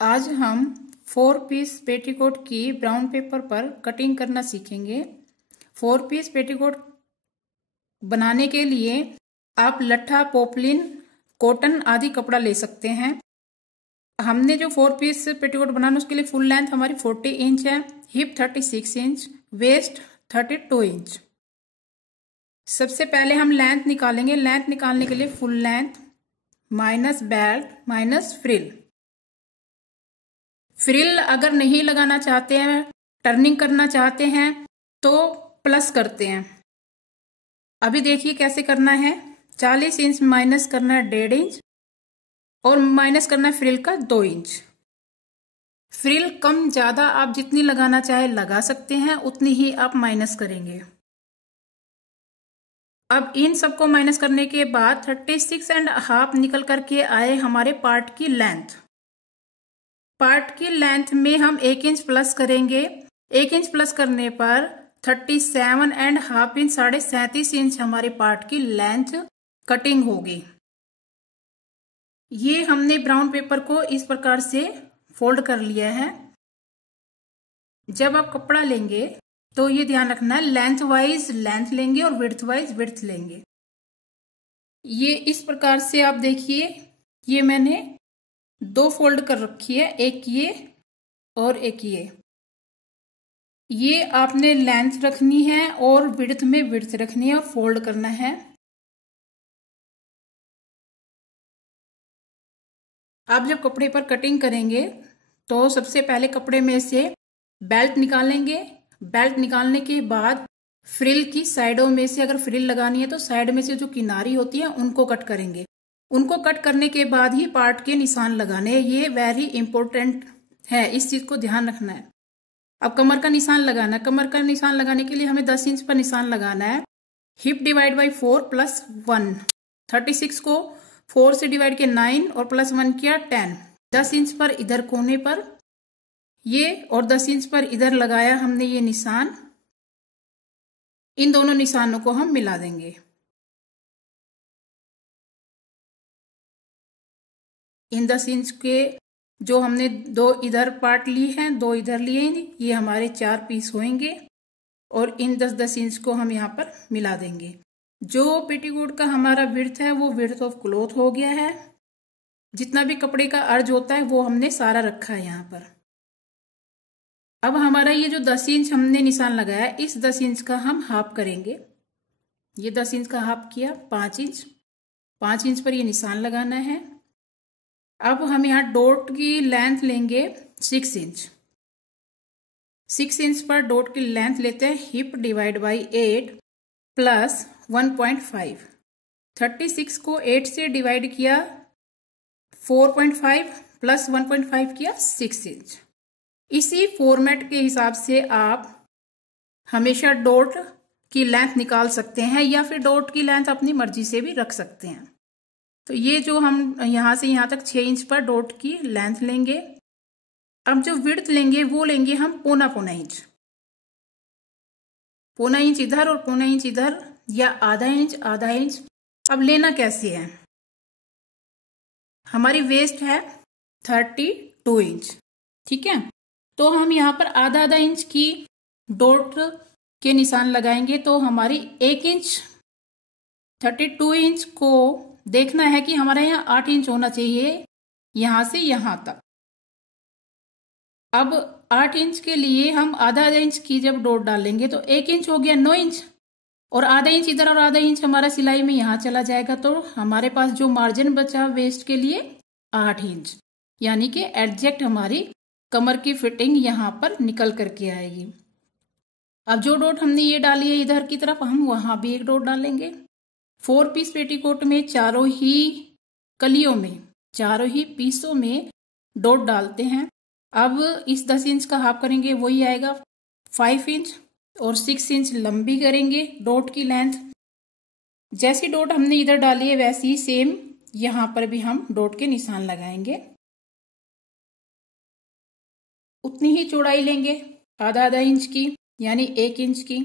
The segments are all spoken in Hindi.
आज हम 4 पीस पेटीकोट की ब्राउन पेपर पर कटिंग करना सीखेंगे। 4 पीस पेटीकोट बनाने के लिए आप लट्ठा, पोपलिन, कॉटन आदि कपड़ा ले सकते हैं। हमने जो 4 पीस पेटीकोट बनाना उसके लिए फुल लेंथ हमारी 40 इंच है, हिप 36 इंच, वेस्ट 32 इंच। सबसे पहले हम लेंथ निकालेंगे। लेंथ निकालने के लिए full length minus belt minus frill. Frill अगर नहीं लगाना चाहते हैं, टर्निंग करना चाहते हैं तो प्लस करते हैं। अभी देखिए कैसे करना है। 40 इंच माइनस करना है 1.5 इंच और माइनस करना है फ्रिल का 2 इंच। फ्रिल कम ज्यादा आप जितनी लगाना चाहे लगा सकते हैं, उतनी ही आप माइनस करेंगे। अब इन सबको माइनस करने के बाद 36.5 निकल करके आए हमारे पार्ट की लेंथ। पार्ट की लेंथ में हम 1 इंच प्लस करेंगे। 1 इंच प्लस करने पर 37.5 इंच, 37.5 इंच हमारे पार्ट की लेंथ कटिंग होगी। ये हमने ब्राउन पेपर को इस प्रकार से फोल्ड कर लिया है। जब आप कपड़ा लेंगे तो ये ध्यान रखना है, लेंथ वाइज लेंथ लेंगे और विड्थ वाइज विड्थ लेंगे। ये इस प्रकार से आप देखिए, ये मैंने 2 फोल्ड कर रखी है, एक ये और एक ये। ये आपने लेंथ रखनी है और विड्थ में विड्थ रखनी है और फोल्ड करना है। आप जब कपड़े पर कटिंग करेंगे तो सबसे पहले कपड़े में से बेल्ट निकालेंगे। बेल्ट निकालने के बाद फ्रिल की साइडों में से, अगर फ्रिल लगानी है तो साइड में से जो किनारी होती है उनको कट करेंगे। उनको कट करने के बाद ही पार्ट के निशान लगाने। ये वेरी इंपॉर्टेंट है, इस चीज को ध्यान रखना है। अब कमर का निशान लगाना है। कमर का निशान लगाने के लिए हमें 10 इंच पर निशान लगाना है। हिप डिवाइड बाई 4 प्लस 1, 36 को 4 से डिवाइड किया 9 और प्लस 1 किया 10। 10 इंच पर इधर कोने पर ये और 10 इंच पर इधर लगाया हमने ये निशान। इन दोनों निशानों को हम मिला देंगे। इन 10 इंच के जो हमने 2 इधर पार्ट लिए हैं, 2 इधर लिए हैं, ये हमारे 4 पीस होंगे और इन 10-10 इंच को हम यहाँ पर मिला देंगे। जो पेटीकोट का हमारा विड्थ है वो विड्थ ऑफ क्लॉथ हो गया है। जितना भी कपड़े का अर्ज होता है वो हमने सारा रखा है यहाँ पर। अब हमारा ये जो 10 इंच हमने निशान लगाया, इस 10 इंच का हम हाफ करेंगे। ये 10 इंच का हाफ किया 5 इंच। 5 इंच पर ये निशान लगाना है। अब हम यहाँ डॉट की लेंथ लेंगे 6 इंच। 6 इंच पर डॉट की लेंथ लेते हैं। Hip divide by 8 plus 1.5। 36 को 8 से डिवाइड किया 4.5 प्लस 1.5 किया 6 इंच। इसी फॉर्मेट के हिसाब से आप हमेशा डॉट की लेंथ निकाल सकते हैं या फिर डॉट की लेंथ अपनी मर्जी से भी रख सकते हैं। तो ये जो हम यहां से यहां तक 6 इंच पर डॉट की लेंथ लेंगे। अब जो विड्थ लेंगे वो लेंगे हम पौना इंच। पौना इंच इधर और पौना इंच इधर, या आधा इंच आधा इंच। अब लेना कैसे है, हमारी वेस्ट है 32 इंच, ठीक है। तो हम यहाँ पर आधा आधा इंच की डॉट के निशान लगाएंगे। तो हमारी 1 इंच 32 इंच को देखना है कि हमारा यहाँ 8 इंच होना चाहिए यहां से यहां तक। अब 8 इंच के लिए हम आधा आधा इंच की जब डॉट डालेंगे तो 1 इंच हो गया 9 इंच और आधा इंच इधर और आधा इंच हमारा सिलाई में यहां चला जाएगा। तो हमारे पास जो मार्जिन बचा वेस्ट के लिए 8 इंच, यानी कि एग्जैक्ट हमारी कमर की फिटिंग यहां पर निकल करके आएगी। अब जो डॉट हमने ये डाली है इधर की तरफ, हम वहां भी एक डॉट डालेंगे। 4 पीस पेटीकोट में चारों ही कलियों में, चारों ही पीसों में डॉट डालते हैं। अब इस 10 इंच का हाफ करेंगे, वही आएगा 5 इंच और 6 इंच लंबी करेंगे डॉट की लेंथ। जैसी डॉट हमने इधर डाली है वैसी ही सेम यहां पर भी हम डॉट के निशान लगाएंगे। उतनी ही चौड़ाई लेंगे, आधा आधा इंच की, यानी 1 इंच की।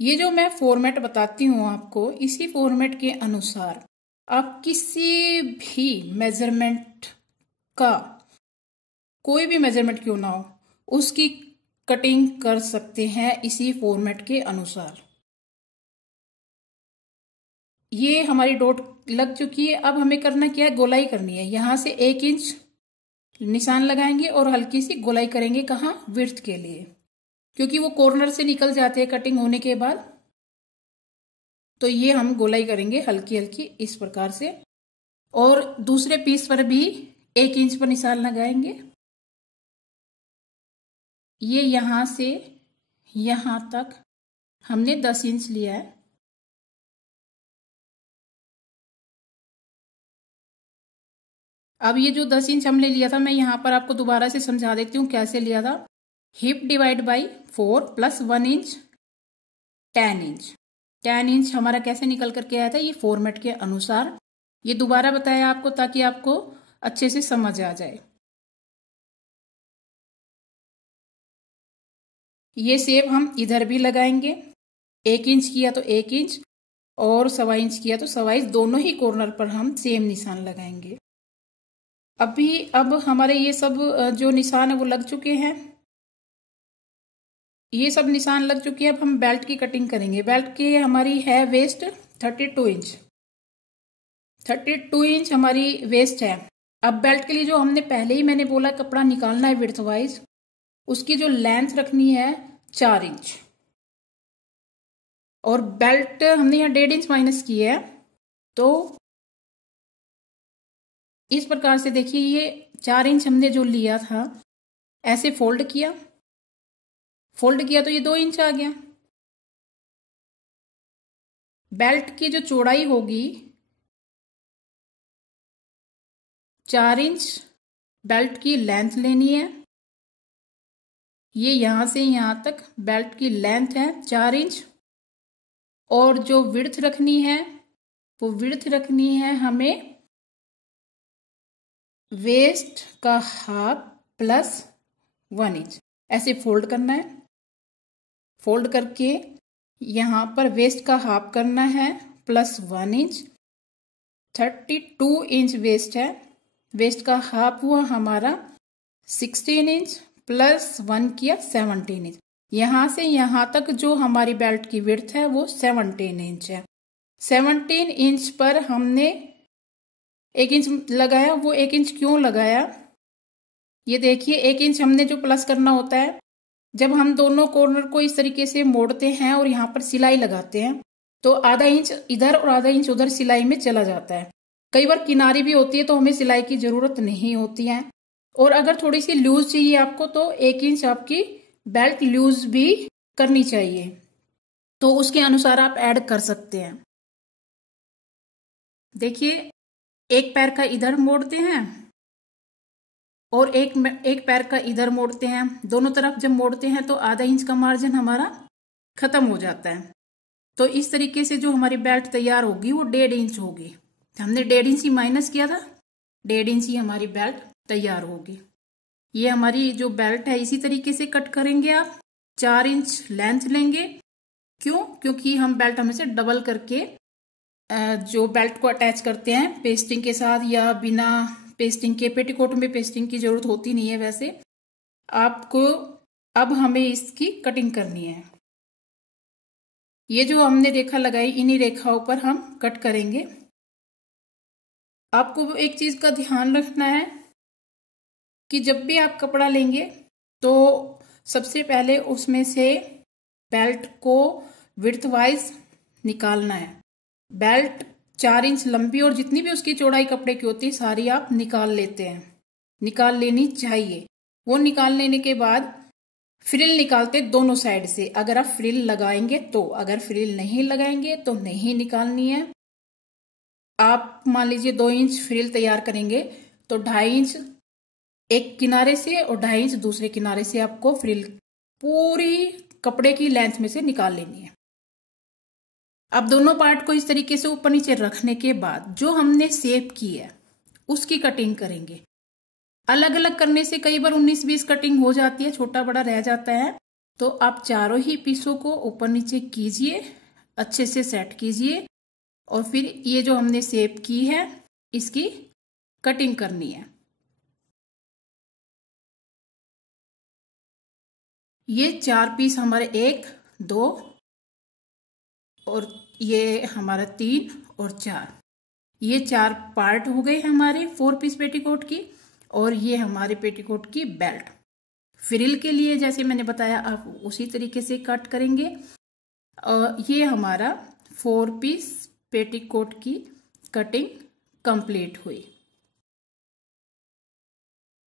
ये जो मैं फॉर्मेट बताती हूँ आपको, इसी फॉर्मेट के अनुसार आप किसी भी मेजरमेंट का, कोई भी मेजरमेंट क्यों ना हो, उसकी कटिंग कर सकते हैं इसी फॉर्मेट के अनुसार। ये हमारी डॉट लग चुकी है। अब हमें करना क्या है, गोलाई करनी है। यहां से 1 इंच निशान लगाएंगे और हल्की सी गोलाई करेंगे। कहाँ, विड्थ के लिए, क्योंकि वो कॉर्नर से निकल जाते हैं कटिंग होने के बाद। तो ये हम गोलाई करेंगे हल्की हल्की इस प्रकार से। और दूसरे पीस पर भी 1 इंच पर निशान लगाएंगे। ये यहां से यहां तक हमने 10 इंच लिया है। अब ये जो 10 इंच हमने लिया था, मैं यहां पर आपको दोबारा से समझा देती हूँ कैसे लिया था। Hip divide by 4 plus 1 inch 10 inch. 10 inch हमारा कैसे निकल करके आया था, ये फॉर्मेट के अनुसार। ये दोबारा बताया आपको ताकि आपको अच्छे से समझ आ जाए। ये शेप हम इधर भी लगाएंगे। 1 इंच किया तो 1 इंच और 1.25 इंच किया तो 1.25 इंच, दोनों ही कॉर्नर पर हम सेम निशान लगाएंगे। अब हमारे ये सब जो निशान है वो लग चुके हैं। ये सब निशान लग चुके हैं। अब हम बेल्ट की कटिंग करेंगे। बेल्ट की हमारी है वेस्ट 32 इंच। 32 इंच हमारी वेस्ट है। अब बेल्ट के लिए जो हमने पहले ही मैंने बोला कपड़ा निकालना है विड्थ वाइज, उसकी जो लेंथ रखनी है 4 इंच। और बेल्ट हमने यहाँ 1.5 इंच माइनस की है। तो इस प्रकार से देखिए, ये 4 इंच हमने जो लिया था, ऐसे फोल्ड किया तो ये 2 इंच आ गया। बेल्ट की जो चौड़ाई होगी 4 इंच बेल्ट की लेंथ लेनी है। ये यहां से यहां तक बेल्ट की लेंथ है 4 इंच। और जो विड्थ रखनी है वो विड्थ रखनी है हमें वेस्ट का हाफ प्लस 1 इंच। ऐसे फोल्ड करना है। फोल्ड करके यहां पर वेस्ट का हाफ करना है प्लस 1 इंच। 32 इंच वेस्ट है। वेस्ट का हाफ हुआ हमारा 16 इंच प्लस 1 किया 17 इंच। यहां से यहां तक जो हमारी बेल्ट की विड्थ है वो 17 इंच है। 17 इंच पर हमने 1 इंच लगाया। वो 1 इंच क्यों लगाया, ये देखिए। 1 इंच हमने जो प्लस करना होता है जब हम दोनों कॉर्नर को इस तरीके से मोड़ते हैं और यहाँ पर सिलाई लगाते हैं, तो आधा इंच इधर और आधा इंच उधर सिलाई में चला जाता है। कई बार किनारी भी होती है तो हमें सिलाई की जरूरत नहीं होती है। और अगर थोड़ी सी लूज चाहिए आपको तो 1 इंच आपकी बेल्ट लूज भी करनी चाहिए, तो उसके अनुसार आप ऐड कर सकते हैं। देखिए, एक पैर का इधर मोड़ते हैं और एक पैर का इधर मोड़ते हैं। दोनों तरफ जब मोड़ते हैं तो आधा इंच का मार्जिन हमारा खत्म हो जाता है। तो इस तरीके से जो हमारी बेल्ट तैयार होगी वो 1.5 इंच होगी। हमने 1.5 इंच ही माइनस किया था, 1.5 इंच ही हमारी बेल्ट तैयार होगी। ये हमारी जो बेल्ट है इसी तरीके से कट करेंगे आप। 4 इंच लेंथ लेंगे। क्यों, क्योंकि हम बेल्ट हमेशा डबल करके जो बेल्ट को अटैच करते हैं पेस्टिंग के साथ या बिना पेस्टिंग के। पेटीकोट में पेस्टिंग की जरूरत होती नहीं है वैसे आपको। अब हमें इसकी कटिंग करनी है। ये जो हमने रेखा लगाई इन्हीं रेखाओं पर हम कट करेंगे। आपको एक चीज का ध्यान रखना है कि जब भी आप कपड़ा लेंगे तो सबसे पहले उसमें से बेल्ट को विड्थ वाइज निकालना है। बेल्ट 4 इंच लंबी और जितनी भी उसकी चौड़ाई कपड़े की होती है सारी आप निकाल लेते हैं, निकाल लेनी चाहिए। वो निकाल लेने के बाद फ्रिल निकालते दोनों साइड से। अगर आप फ्रिल लगाएंगे तो, अगर फ्रिल नहीं लगाएंगे तो नहीं निकालनी है। आप मान लीजिए 2 इंच फ्रिल तैयार करेंगे तो 2.5 इंच एक किनारे से और 2.5 इंच दूसरे किनारे से आपको फ्रिल पूरी कपड़े की लेंथ में से निकाल लेनी है। अब दोनों पार्ट को इस तरीके से ऊपर नीचे रखने के बाद जो हमने शेप की है उसकी कटिंग करेंगे। अलग अलग करने से कई बार 19-20 कटिंग हो जाती है, छोटा बड़ा रह जाता है। तो आप चारों ही पीसों को ऊपर नीचे कीजिए, अच्छे से सेट कीजिए और फिर ये जो हमने शेप की है इसकी कटिंग करनी है। ये 4 पीस हमारे 1 2 और ये हमारा 3 और 4, ये 4 पार्ट हो गए हमारे 4 पीस पेटीकोट की। और ये हमारे पेटीकोट की बेल्ट। फ्रिल के लिए जैसे मैंने बताया आप उसी तरीके से कट करेंगे। ये हमारा 4 पीस पेटीकोट की कटिंग कंप्लीट हुई।